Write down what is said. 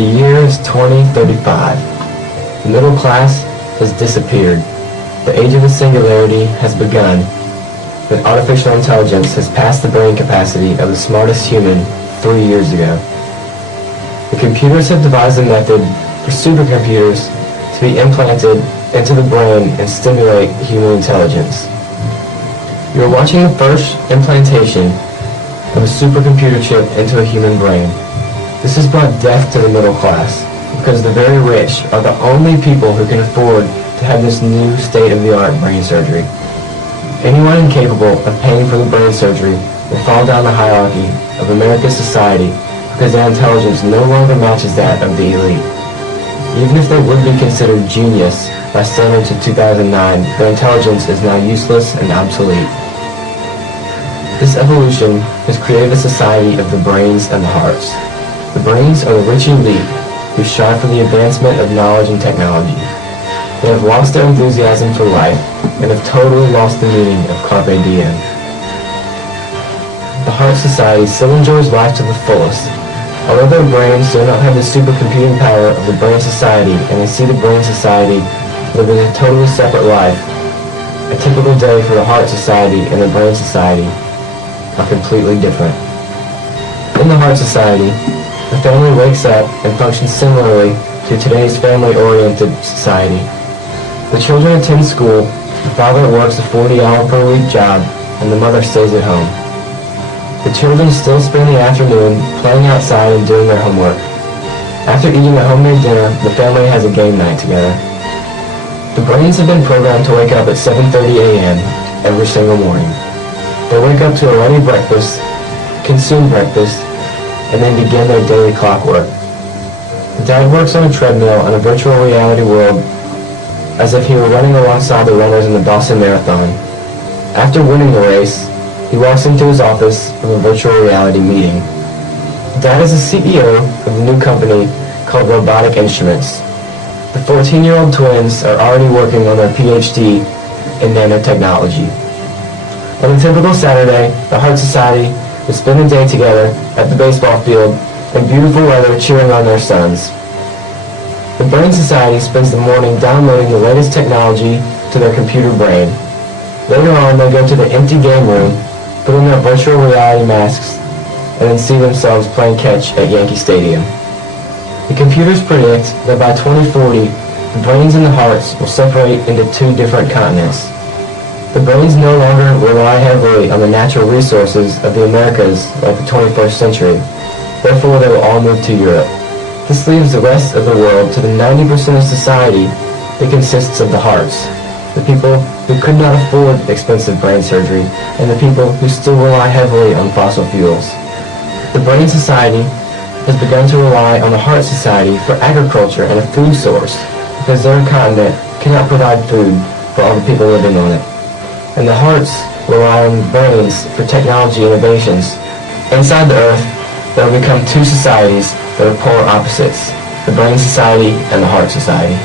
The year is 2035. The middle class has disappeared. The age of the singularity has begun, when artificial intelligence has passed the brain capacity of the smartest human 3 years ago. The computers have devised a method for supercomputers to be implanted into the brain and stimulate human intelligence. You are watching the first implantation of a supercomputer chip into a human brain. This has brought death to the middle class, because the very rich are the only people who can afford to have this new state-of-the-art brain surgery. Anyone incapable of paying for the brain surgery will fall down the hierarchy of America's society because their intelligence no longer matches that of the elite. Even if they would be considered genius by standards of 2009, their intelligence is now useless and obsolete. This evolution has created a society of the brains and the hearts. The brains are the rich elite who strive for the advancement of knowledge and technology. They have lost their enthusiasm for life and have totally lost the meaning of carpe diem. The heart society still enjoys life to the fullest. Although their brains do not have the supercomputing power of the brain society and they see the brain society living a totally separate life, a typical day for the heart society and the brain society are completely different. In the heart society, the family wakes up and functions similarly to today's family-oriented society. The children attend school, the father works a 40-hour-per-week job, and the mother stays at home. The children still spend the afternoon playing outside and doing their homework. After eating a homemade dinner, the family has a game night together. The brains have been programmed to wake up at 7:30 a.m. every single morning. They wake up to a ready breakfast, consume breakfast, and then begin their daily clockwork. Dad works on a treadmill in a virtual reality world as if he were running alongside the runners in the Boston Marathon. After winning the race, he walks into his office for a virtual reality meeting. Dad is the CEO of the new company called Robotic Instruments. The 14-year-old twins are already working on their PhD in nanotechnology. On a typical Saturday, the Heart Society will spend the day together at the baseball field in beautiful weather cheering on their sons. The Brain Society spends the morning downloading the latest technology to their computer brain. Later on, they go to the empty game room, put on their virtual reality masks, and then see themselves playing catch at Yankee Stadium. The computers predict that by 2040, the brains and the hearts will separate into two different continents. The brains no longer rely heavily on the natural resources of the Americas like the 21st century. Therefore, they will all move to Europe. This leaves the rest of the world to the 90% of society that consists of the hearts, the people who could not afford expensive brain surgery, and the people who still rely heavily on fossil fuels. The Brain Society has begun to rely on the Heart Society for agriculture and a food source, because their continent cannot provide food for all the people living on it. And the hearts rely on brains for technology innovations. Inside the Earth, there will become two societies that are polar opposites, the Brain Society and the Heart Society.